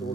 2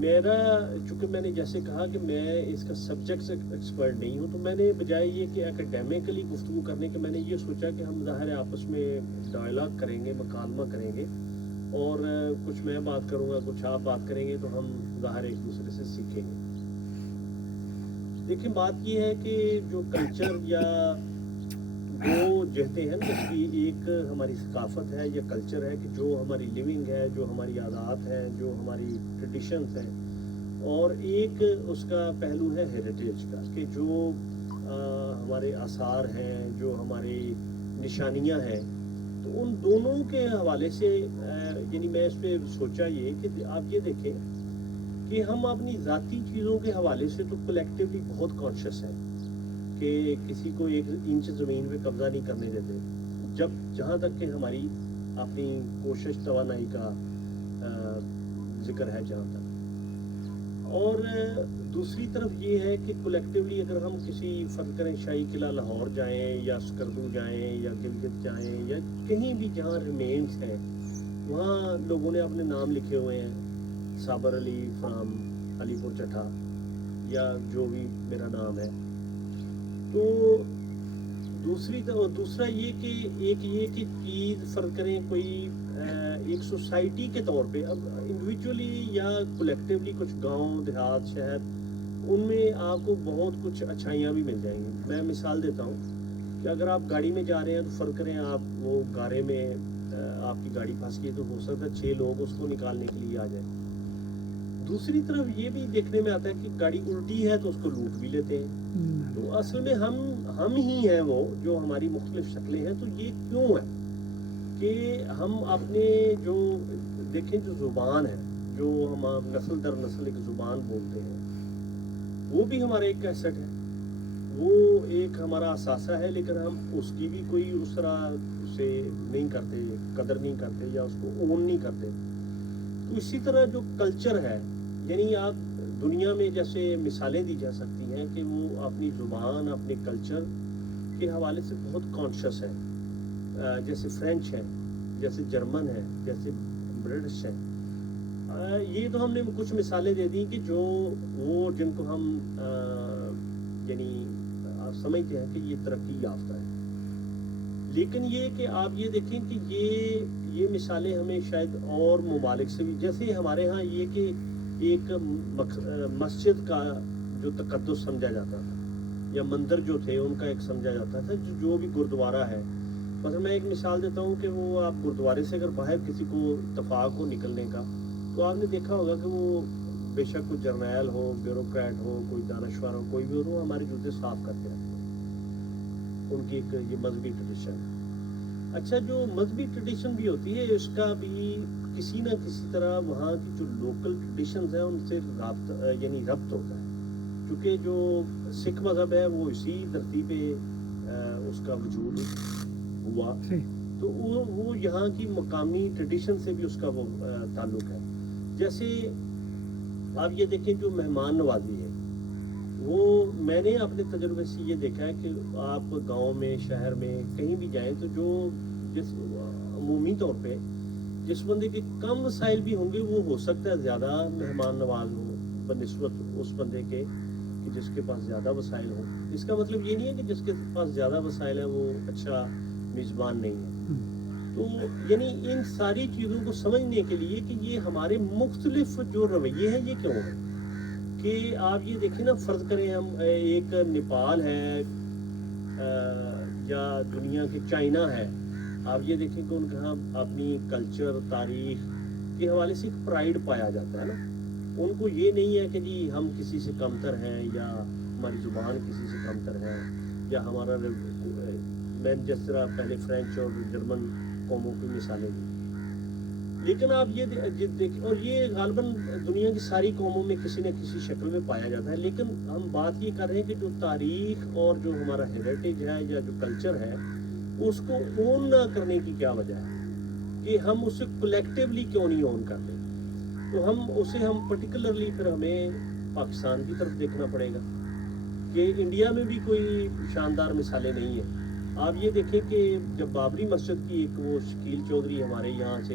میرا چونکہ میں نے جیسے کہا کہ میں اس کا سبجیکٹ سے ایکسپرٹ نہیں ہوں، تو میں نے بجائے یہ کہ اکیڈیمکلی گفتگو کرنے کے میں نے یہ سوچا کہ ہم ظاہر ہے آپس میں ڈائلاگ کریں گے، مکالمہ کریں گے، اور کچھ میں بات کروں گا، کچھ آپ بات کریں گے، تو ہم ظاہر ایک دوسرے سے سیکھیں گے۔ دیکھیں بات یہ ہے کہ جو کلچر یا وہ کہتے ہیں نا کہ ایک ہماری ثقافت ہے یا کلچر ہے کہ جو ہماری لیونگ ہے، جو ہماری عادات ہیں، جو ہماری ٹریڈیشنز ہیں، اور ایک اس کا پہلو ہے ہیریٹیج کا کہ جو ہمارے آثار ہیں، جو ہماری نشانیاں ہیں، تو ان دونوں کے حوالے سے یعنی میں اس پہ سوچا یہ کہ آپ یہ دیکھیں کہ ہم اپنی ذاتی چیزوں کے حوالے سے تو کلیکٹیولی بہت کانشیس ہیں کہ کسی کو ایک انچ زمین پہ قبضہ نہیں کرنے دیتے، جہاں تک کہ ہماری اپنی کوشش توانائی کا ذکر ہے جہاں تک۔ اور دوسری طرف یہ ہے کہ کولیکٹیولی اگر ہم کسی فرض کریں شاہی قلعہ لاہور جائیں یا اسکردو جائیں یا گلگت جائیں یا کہیں بھی جہاں ریمینس ہیں، وہاں لوگوں نے اپنے نام لکھے ہوئے ہیں، صابر علی فرام علی پور چٹھا یا جو بھی میرا نام ہے۔ تو دوسرا یہ کہ ایک یہ کہ چیز فرض کریں کوئی ایک سوسائٹی کے طور پہ، اب انڈیویجولی یا کولیکٹیولی کچھ گاؤں دیہات شہر، ان میں آپ کو بہت کچھ اچھائیاں بھی مل جائیں گی۔ میں مثال دیتا ہوں کہ اگر آپ گاڑی میں جا رہے ہیں تو فرض کریں آپ وہ گارے میں آپ کی گاڑی پھنس گئی، تو ہو سکتا ہے 6 لوگ اس کو نکالنے کے لیے آ جائیں۔ دوسری طرف یہ بھی دیکھنے میں آتا ہے کہ گاڑی الٹی ہے تو اس کو لوٹ بھی لیتے ہیں۔ تو اصل میں ہم ہی ہیں وہ جو ہماری مختلف شکلیں ہیں۔ تو یہ کیوں ہے کہ ہم اپنے جو دیکھیں جو زبان ہے، جو ہم نسل در نسل ایک زبان بولتے ہیں، وہ بھی ہمارا ایک ایسٹ ہے، وہ ایک ہمارا اثاثہ ہے، لیکن ہم اس کی بھی کوئی اس طرح اسے نہیں کرتے، قدر نہیں کرتے یا اس کو اون نہیں کرتے۔ تو اسی طرح جو کلچر ہے، یعنی آپ دنیا میں جیسے مثالیں دی جا سکتی ہیں کہ وہ اپنی زبان، اپنے کلچر کے حوالے سے بہت کانشیس ہے، جیسے فرینچ ہے، جیسے جرمن ہے، جیسے برٹش ہے۔ یہ تو ہم نے کچھ مثالیں دے دی کہ جو وہ جن کو ہم یعنی آپ سمجھتے ہیں کہ یہ ترقی یافتہ ہے، لیکن یہ کہ آپ یہ دیکھیں کہ یہ مثالیں ہمیں شاید اور ممالک سے بھی، جیسے ہمارے ہاں یہ کہ ایک مسجد کا جو تقدس سمجھا جاتا تھا یا مندر جو تھے ان کا ایک سمجھا جاتا تھا، جو بھی گردوارہ ہے، مثلا میں ایک مثال دیتا ہوں کہ وہ آپ گردوارے سے اگر باہر کسی کو اتفاق ہو نکلنے کا، تو آپ نے دیکھا ہوگا کہ وہ بے شک کوئی جرنیل ہو، بیوروکریٹ ہو، کوئی دانشور ہو، کوئی بھی ہو، وہ ہمارے جوتے صاف کرتے رہتے ہیں۔ ان کی ایک یہ مذہبی ٹریڈیشن ہے۔ اچھا، جو مذہبی ٹریڈیشن بھی ہوتی ہے، اس کا بھی کسی نہ کسی طرح وہاں کی جو لوکل ٹریڈیشنز ہیں ان سے ربط ہوتا ہے، کیونکہ جو سکھ مذہب ہے وہ اسی دھرتی پہ اس کا وجود ہوا، تو وہ یہاں کی مقامی ٹریڈیشن سے بھی اس کا وہ تعلق ہے۔ جیسے آپ یہ دیکھیں جو مہمان نوازی ہے، وہ میں نے اپنے تجربے سے یہ دیکھا ہے کہ آپ گاؤں میں، شہر میں کہیں بھی جائیں تو جو جس عمومی طور پہ جس بندے کے کم وسائل بھی ہوں گے، وہ ہو سکتا ہے زیادہ مہمان نواز ہو بنسبت اس بندے کے کہ جس کے پاس زیادہ وسائل ہوں۔ اس کا مطلب یہ نہیں ہے کہ جس کے پاس زیادہ وسائل ہے وہ اچھا میزبان نہیں ہے۔ تو یعنی ان ساری چیزوں کو سمجھنے کے لیے کہ یہ ہمارے مختلف جو رویے ہیں یہ کیوں ہیں، کہ آپ یہ دیکھیں نا، فرض کریں ہم ایک نیپال ہے یا دنیا کے چائنا ہے، آپ یہ دیکھیں کہ ان کا اپنی کلچر، تاریخ کے حوالے سے ایک پرائیڈ پایا جاتا ہے نا۔ ان کو یہ نہیں ہے کہ جی ہم کسی سے کمتر ہیں یا ہماری زبان کسی سے کمتر ہے یا ہمارا میں جس طرح پہلے فرینچ اور جرمن قوموں کی مثالیں دی، لیکن آپ یہ دیکھیں، اور یہ غالباً دنیا کی ساری قوموں میں کسی نہ کسی شکل میں پایا جاتا ہے، لیکن ہم بات یہ کر رہے ہیں کہ جو تاریخ اور جو ہمارا ہیریٹیج ہے یا جو کلچر ہے، اس کو اون نہ کرنے کی کیا وجہ ہے کہ ہم اسے کولیکٹیولی کیوں نہیں اون کرتے؟ تو ہم پرٹیکولرلی پھر ہمیں پاکستان کی طرف دیکھنا پڑے گا کہ انڈیا میں بھی کوئی شاندار مثالیں نہیں ہیں۔ آپ یہ دیکھیں کہ جب بابری مسجد کی ایک وہ شکیل چودھری ہمارے یہاں سے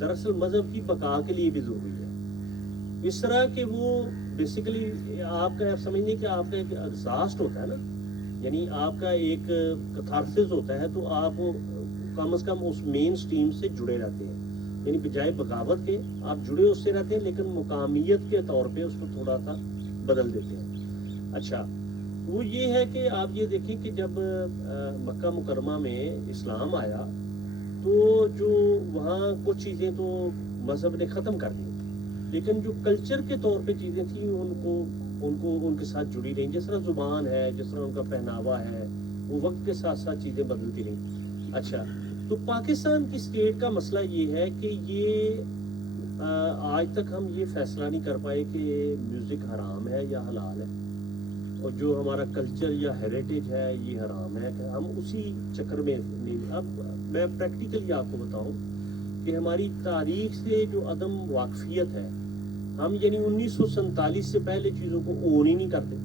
دراصل مذہب کی بقا کے لیے بھی ضروری ہے. اس طرح کہ وہ بیسیکلی آپ کا سمجھنے کہ آپ کا ایک ایگزاسٹ ہوتا ہے نا, یعنی آپ کا ایک کتھارسس ہوتا ہے, تو آپ کم از کم اس مین سٹریم سے جڑے رہتے ہیں, یعنی بجائے بغاوت کے آپ جڑے اس سے رہتے ہیں, لیکن مقامیت کے طور پہ اس کو تھوڑا سا بدل دیتے ہیں. اچھا, وہ یہ ہے کہ آپ یہ دیکھیں کہ جب مکہ مکرمہ میں اسلام آیا تو جو وہاں کچھ چیزیں تو مذہب نے ختم کر دی, لیکن جو کلچر کے طور پہ چیزیں تھیں ان کے ساتھ جڑی رہیں, جس طرح زبان ہے, جس طرح ان کا پہناوا ہے, وہ وقت کے ساتھ ساتھ چیزیں بدلتی رہیں. اچھا, تو پاکستان کی اسٹیٹ کا مسئلہ یہ ہے کہ یہ آج تک ہم یہ فیصلہ نہیں کر پائے کہ میوزک حرام ہے یا حلال ہے, اور جو ہمارا کلچر یا ہیریٹیج ہے یہ حرام ہے, کہ ہم اسی چکر میں نہیں. اب میں پریکٹیکلی آپ کو بتاؤں کہ ہماری تاریخ سے جو عدم واقفیت ہے, ہم یعنی 1947 سے پہلے چیزوں کو اون ہی نہیں کرتے.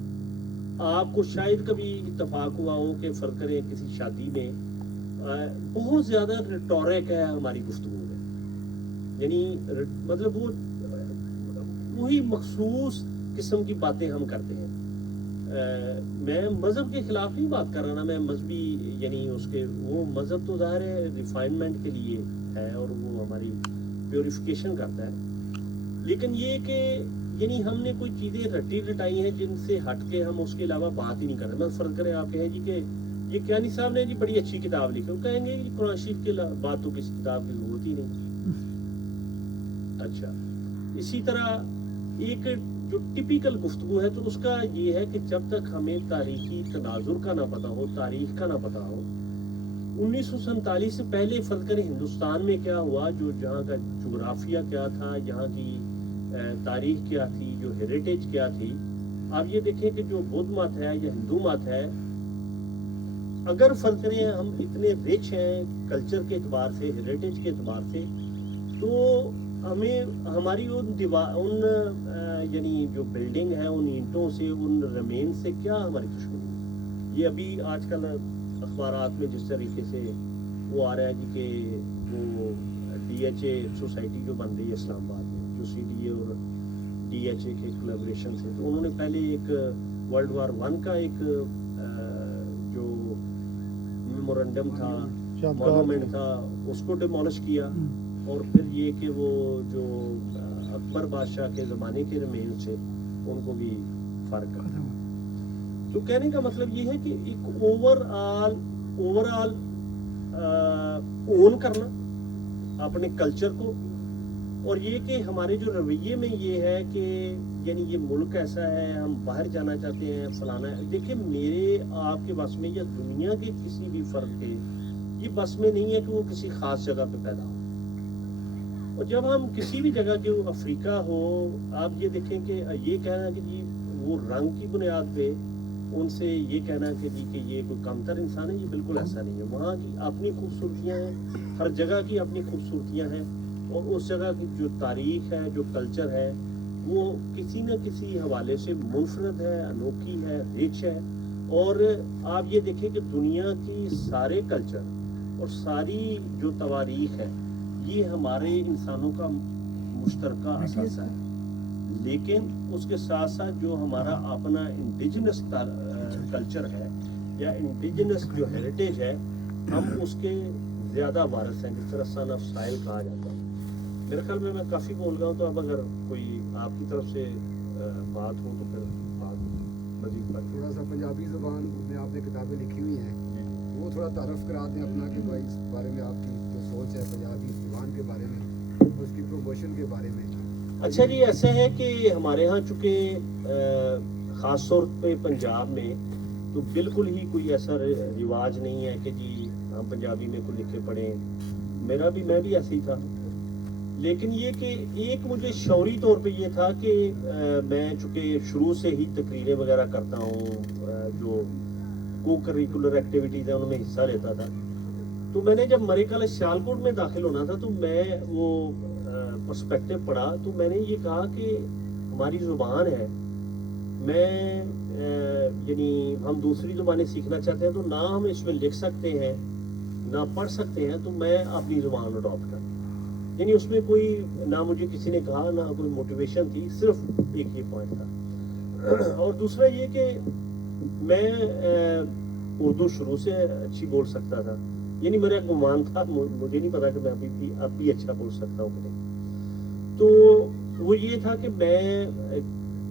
آپ کو شاید کبھی اتفاق ہوا ہو کہ فرض کریں کسی شادی میں بہت زیادہ ریٹورک ہے ہماری گفتگو میں, یعنی مطلب وہی مخصوص قسم کی باتیں ہم کرتے ہیں. میں مذہب کے خلاف نہیں بات کر رہا نا, میں مذہبی یعنی اس کے وہ مذہب تو ظاہر ہے ریفائنمنٹ کے لیے ہے اور وہ ہماری پیوریفیکیشن کرتا ہے, لیکن یہ کہ یعنی ہم نے کوئی چیزیں رٹی رٹائی ہیں جن سے ہٹ کے ہم اس کے علاوہ بات ہی نہیں کر رہے. میں فرض کریں آپ کہیں جی کہ یہ کیانی صاحب نے جی بڑی اچھی کتاب لکھی, وہ کہیں گے قرآن شریف کے بعد تو کسی کتاب کی ضرورت ہی نہیں. اچھا, اسی طرح ایک جو ٹپیکل گفتگو ہے تو اس کا یہ ہے کہ جب تک ہمیں تاریخی تناظر کا نہ پتا ہو, تاریخ کا نہ پتا ہو, 1947 سے پہلے فرض کریں ہندوستان میں کیا ہوا, جو جہاں کا جغرافیہ کیا تھا, یہاں کی تاریخ کیا تھی, جو ہیریٹیج کیا تھی. آپ یہ دیکھیں کہ جو بدھ مت ہے یا ہندو مت ہے, اگر فرض کریں ہم اتنے رچ ہیں کلچر کے اعتبار سے, ہیریٹیج کے اعتبار سے, تو ہمیں ہماری ان یعنی جو بلڈنگ ہے ان اینٹوں سے, ان رمین سے کیا ہماری دشمنی ہے. یہ ابھی آج کل اخبارات میں جس طریقے سے وہ آ رہا ہے کہ وہ DHA سوسائٹی جو بن رہی ہے اسلام آباد میں, جو CDA اور DHA کے کولیبریشن سے, تو انہوں نے پہلے ایک World War I کا ایک جو میمورنڈم تھا, مونومنٹ تھا, اس کو ڈیمولش کیا, اور پھر یہ کہ وہ جو اکبر بادشاہ کے زمانے کے رمین سے ان کو بھی فرق کر. تو کہنے کا مطلب یہ ہے کہ ایک اوور آل اون کرنا اپنے کلچر کو, اور یہ کہ ہمارے جو رویے میں یہ ہے کہ یعنی یہ ملک ایسا ہے, ہم باہر جانا چاہتے ہیں, فلانا ہے. دیکھیں میرے آپ کے بس میں یا دنیا کے کسی بھی فرد کے یہ بس میں نہیں ہے کہ وہ کسی خاص جگہ پہ پیدا ہو. اور جب ہم کسی بھی جگہ کے, افریقہ ہو, آپ یہ دیکھیں کہ یہ کہنا کہ جی وہ رنگ کی بنیاد پہ ان سے یہ کہنا کہ جی کہ یہ کوئی کمتر انسان ہے, یہ بالکل ایسا نہیں ہے. وہاں کی اپنی خوبصورتیاں ہیں, ہر جگہ کی اپنی خوبصورتیاں ہیں, اور اس جگہ کی جو تاریخ ہے, جو کلچر ہے, وہ کسی نہ کسی حوالے سے منفرد ہے, انوکھی ہے, رچ ہے. اور آپ یہ دیکھیں کہ دنیا کی سارے کلچر اور ساری جو تواریخ ہے یہ ہمارے انسانوں کا مشترکہ اثاثہ ہے, لیکن اس کے ساتھ ساتھ جو ہمارا اپنا انڈیجنس کلچر ہے یا انڈیجنس جو ہیریٹیج ہے, ہم اس کے زیادہ وارث ہیں, جس طرح سن آف سائل کہا جاتا ہے. میرے خیال میں کافی بول گیا ہوں, تو اب اگر کوئی آپ کی طرف سے بات ہو تو پھر بات مزید پر تھوڑا سا پنجابی زبان میں آپ نے کتابیں لکھی ہوئی ہیں, وہ تھوڑا تعارف کرا دیں اپنا کہ بھائی اس بارے میں آپ کی جو سوچ ہے پنجابی زبان کے بارے میں, اس کی پروموشن کے بارے میں. اچھا جی, ایسا ہے کہ ہمارے ہاں چونکہ خاص طور پہ پنجاب میں تو بالکل ہی کوئی ایسا رواج نہیں ہے کہ جی ہم پنجابی میں کوئی لکھے پڑھیں. میں بھی ایسے ہی تھا, لیکن یہ کہ ایک مجھے شعوری طور پہ یہ تھا کہ میں چونکہ شروع سے ہی تقریریں وغیرہ کرتا ہوں, جو کو کریکولر ایکٹیویٹیز ہیں ان میں حصہ لیتا تھا, تو میں نے جب مرے کالج سیالکوٹ میں داخل ہونا تھا تو میں وہ پرسپیکٹو پڑھا, تو میں نے یہ کہا کہ ہماری زبان ہے, میں یعنی ہم دوسری زبانیں سیکھنا چاہتے ہیں تو نہ ہم اس میں لکھ سکتے ہیں نہ پڑھ سکتے ہیں, تو میں اپنی زبان اڈاپٹ کروں. یعنی اس میں کوئی نہ مجھے کسی نے کہا نہ کوئی موٹیویشن تھی, صرف ایک یہ پوائنٹ تھا. اور دوسرا یہ کہ میں اردو شروع سے اچھی بول سکتا تھا, یعنی میرا گمان تھا, مجھے نہیں پتا کہ میں اب بھی اچھا بول سکتا ہوں کہ نہیں. تو وہ یہ تھا کہ میں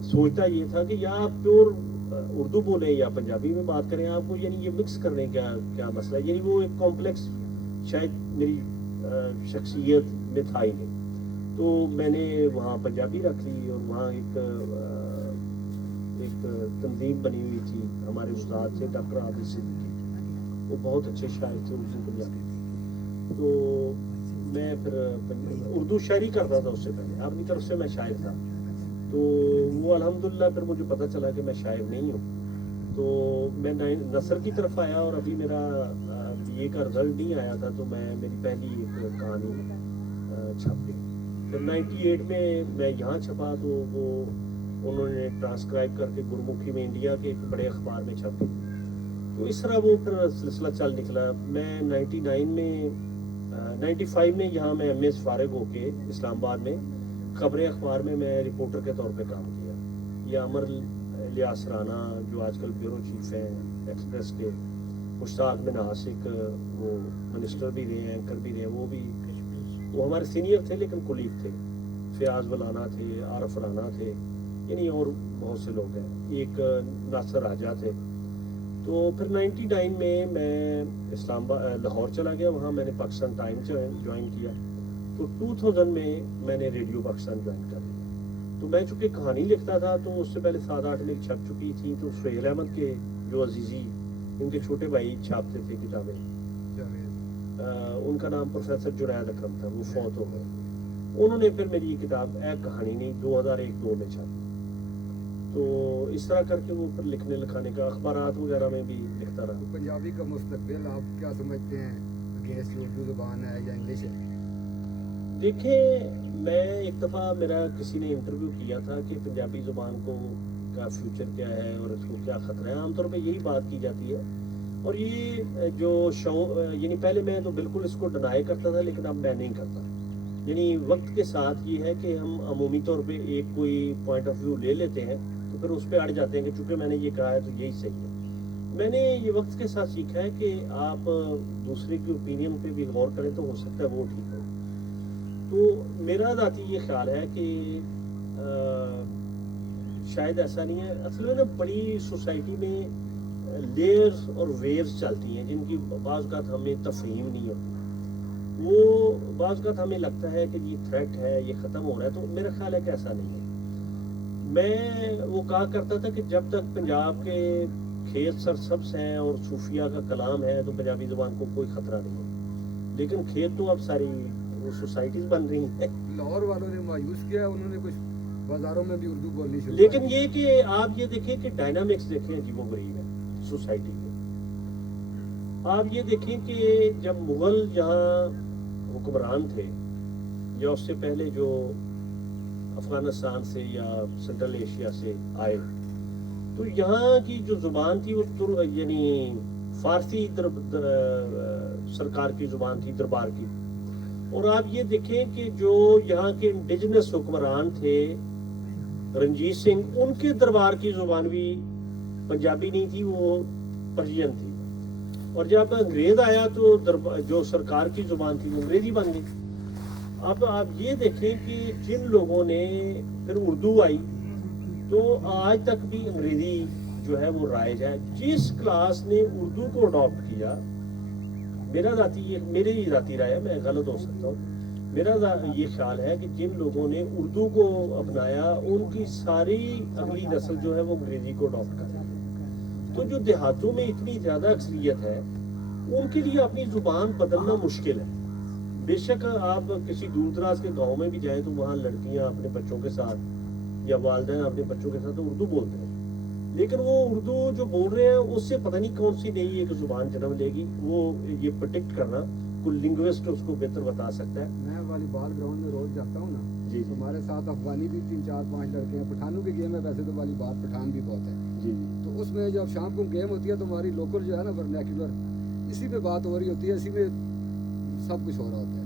سوچتا یہ تھا کہ یا آپ پیور اردو بولیں یا پنجابی میں بات کریں, آپ کو یعنی یہ مکس کر لیں, کیا مسئلہ ہے. یعنی وہ ایک کمپلیکس شاید میری شخصیت میں تھا ہی نہیں. تو میں نے وہاں پنجابی رکھ لی, اور وہاں ایک تنظیم بنی ہوئی تھی ہمارے استاد سے, ڈاکٹر عابد صدیقی, وہ بہت اچھے شاعر تھے اردو پنجابی. تو میں پھر اردو شاعری کرتا تھا اس سے پہلے, اپنی طرف سے میں شاعر تھا. تو وہ الحمدللہ پھر مجھے پتہ چلا کہ میں شاعر نہیں ہوں. تو میں نثر کی طرف آیا, اور ابھی میرا BA کا رزلٹ نہیں آیا تھا, تو میری پہلی ایک کہانی چھپ گئی. پھر 98 میں یہاں چھپا, تو وہ انہوں نے ٹرانسکرائب کر کے گرمکھی میں انڈیا کے ایک بڑے اخبار میں چھپ گئی. تو اس طرح وہ پھر سلسلہ چل نکلا. میں 95 میں یہاں میں MS فارغ ہو کے اسلام آباد میں خبر اخبار میں رپورٹر کے طور پہ کام کیا. یہ عمر الیاس رانا جو آج کل بیورو چیف ہیں ایکسپریس کے, مشتاق بن عاشق وہ منسٹر بھی رہے ہیں, اینکر بھی رہے ہیں, وہ ہمارے سینئر تھے لیکن کولیگ تھے. فیاض ولانا تھے, عارف رانا تھے, یعنی اور بہت سے لوگ ہیں, ایک ناصر راجہ تھے. تو پھر 99 میں لاہور چلا گیا, وہاں میں نے پاکستان ٹائمز جوائن کیا. تو 2000 میں نے ریڈیو پاکستان جوائن کر لیا. تو میں چونکہ کہانی لکھتا تھا, تو اس سے پہلے 7-8 میں چھپ چکی تھی. تو سہیل احمد کے جو عزیزی, ان کے چھوٹے بھائی چھاپتے تھے کتابیں, ان کا نام پروفیسر جنید اکرم تھا, وہ فوت ہو گئے. انہوں نے پھر میری یہ کتاب ایک کہانی نہیں 2001-2 میں چھاپی. تو اس طرح کر کے وہ پھر لکھنے لکھانے کا, اخبارات وغیرہ میں بھی لکھتا رہا. پنجابی کا مستقبل آپ کیا سمجھتے ہیں, اگینسٹ اردو زبان ہے یا انگلش ہے؟ دیکھیں, میں ایک دفعہ میرا کسی نے انٹرویو کیا تھا کہ پنجابی زبان کا فیوچر کیا ہے اور اس کو کیا خطرہ ہے. عام طور پہ یہی بات کی جاتی ہے. اور یہ جو یعنی پہلے میں تو بالکل اس کو ڈینائی کرتا تھا, لیکن اب میں نہیں کرتا. یعنی وقت کے ساتھ یہ ہے کہ ہم عمومی طور پہ ایک کوئی پوائنٹ آف ویو لے لیتے ہیں, تو پھر اس پہ اڑ جاتے ہیں کہ چونکہ میں نے یہ کہا ہے تو یہی صحیح ہے. میں نے یہ وقت کے ساتھ سیکھا ہے کہ آپ دوسرے کی اوپینین پہ بھی غور کریں, تو ہو سکتا ہے وہ ٹھیک ہو. تو میرا ذاتی یہ خیال ہے کہ شاید ایسا نہیں ہے. اصل میں نا بڑی سوسائٹی میں لیئرز اور ویوز چلتی ہیں, جن کی بعض اوقات ہمیں تفہیم نہیں ہوتی. وہ بعض اوقات ہمیں لگتا ہے کہ یہ تھریٹ ہے, یہ ختم ہو رہا ہے. تو میرا خیال ہے کہ ایسا نہیں ہے. میں وہ کہا کرتا تھا کہ جب تک پنجاب کے کھیت سرسبز ہیں اور صوفیہ کا کلام ہے, تو پنجابی زبان کو کوئی خطرہ نہیں ہے. لیکن کھیت تو اب ساری وہ سوسائٹیز بن رہی ہیں. لاہور والوں نے مایوس کیا, انہوں نے کچھ بازاروں میں بھی اردو بولنی شروع. لیکن یہ کہ آپ یہ دیکھیں کہ ڈائنامکس دیکھیں عجیب و غریب ہے سوسائٹی کے. آپ یہ دیکھیں کہ جب مغل یہاں حکمران تھے, یا اس سے پہلے جو افغانستان سے یا سنٹرل ایشیا سے آئے, تو یہاں کی جو زبان تھی وہ یعنی فارسی سرکار کی زبان تھی, دربار کی. اور آپ یہ دیکھیں کہ جو یہاں کے انڈیجنس حکمران تھے رنجیت سنگھ, ان کے دربار کی زبان بھی پنجابی نہیں تھی, وہ پرشین تھی. اور جب انگریز آیا تو جو سرکار کی زبان تھی وہ انگریزی بن گئی. اب آپ یہ دیکھیں کہ جن لوگوں نے پھر اردو آئی, تو آج تک بھی انگریزی جو ہے وہ رائج ہے. جس کلاس نے اردو کو اڈاپٹ کیا, میری ذاتی رائے ہے, میں غلط ہو سکتا ہوں, میرا یہ خیال ہے کہ جن لوگوں نے اردو کو اپنایا, ان کی ساری اگلی نسل جو ہے وہ انگریزی کو اڈاپٹ کر رہی ہے. تو جو دیہاتوں میں اتنی زیادہ اکثریت ہے, ان کے لیے اپنی زبان بدلنا مشکل ہے. بے شک آپ کسی دور دراز کے گاؤں میں بھی جائیں تو وہاں لڑکیاں اپنے بچوں کے ساتھ یا والدین اپنے بچوں کے ساتھ اردو بولتے ہیں, لیکن وہ اردو جو بول رہے ہیں اس سے پتہ نہیں کون سی نئی ایک زبان جنم لے گی. وہ یہ پرڈکٹ کرنا کوئی لنگوسٹ اس کو بہتر بتا سکتا ہے. میں والی بال گراؤنڈ میں روز جاتا ہوں نا, جی ہمارے ساتھ افغانی بھی 3-4-5 لڑکے ہیں. پٹھانوں کی گیم ہے ویسے تو, والی بال پٹھان بھی بہت ہے. جی تو اس میں جب شام کو گیم ہوتی ہے تو ہماری لوکل جو ہے نا ورنیکولر, اسی پہ بات ہو رہی ہوتی ہے, اسی میں سب کچھ ہو رہا ہوتا ہے.